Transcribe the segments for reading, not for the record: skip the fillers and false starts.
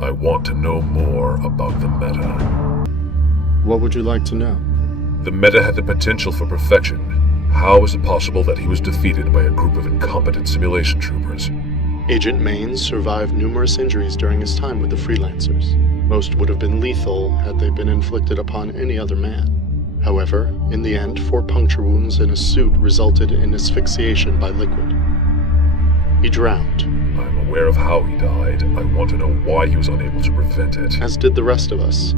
I want to know more about the Meta. What would you like to know? The Meta had the potential for perfection. How is it possible that he was defeated by a group of incompetent simulation troopers? Agent Maine survived numerous injuries during his time with the Freelancers. Most would have been lethal had they been inflicted upon any other man. However, in the end, 4 puncture wounds in his suit resulted in asphyxiation by liquid. He drowned. I'm aware of how he died. I want to know why he was unable to prevent it. As did the rest of us.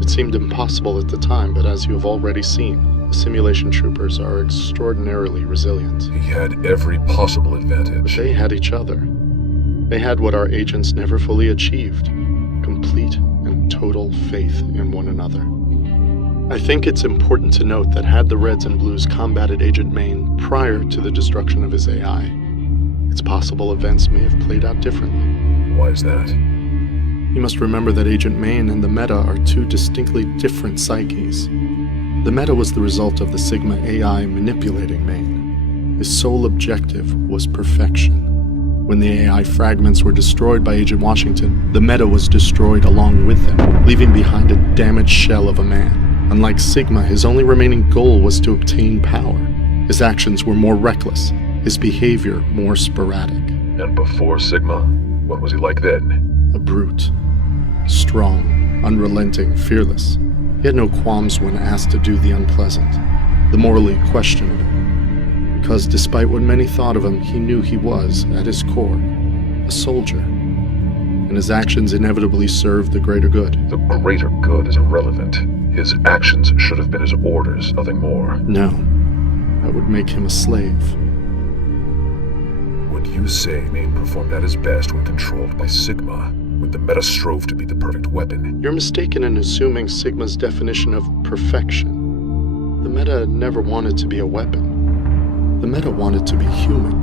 It seemed impossible at the time, but as you have already seen, the simulation troopers are extraordinarily resilient. He had every possible advantage. They had each other. They had what our agents never fully achieved: complete and total faith in one another. I think it's important to note that had the Reds and Blues combated Agent Maine prior to the destruction of his AI, it's possible events may have played out differently. Why is that? You must remember that Agent Maine and the Meta are 2 distinctly different psyches. The Meta was the result of the Sigma AI manipulating Maine. His sole objective was perfection. When the AI fragments were destroyed by Agent Washington, the Meta was destroyed along with them, leaving behind a damaged shell of a man. Unlike Sigma, his only remaining goal was to obtain power. His actions were more reckless, his behavior more sporadic. And before Sigma, what was he like then? A brute. Strong, unrelenting, fearless. He had no qualms when asked to do the unpleasant, the morally questionable. Because despite what many thought of him, he knew he was, at his core, a soldier. And his actions inevitably served the greater good. The greater good is irrelevant. His actions should have been his orders, nothing more. No, that would make him a slave. Would you say Maine performed at his best when controlled by Sigma, when the Meta strove to be the perfect weapon? You're mistaken in assuming Sigma's definition of perfection. The Meta never wanted to be a weapon. The Meta wanted to be human.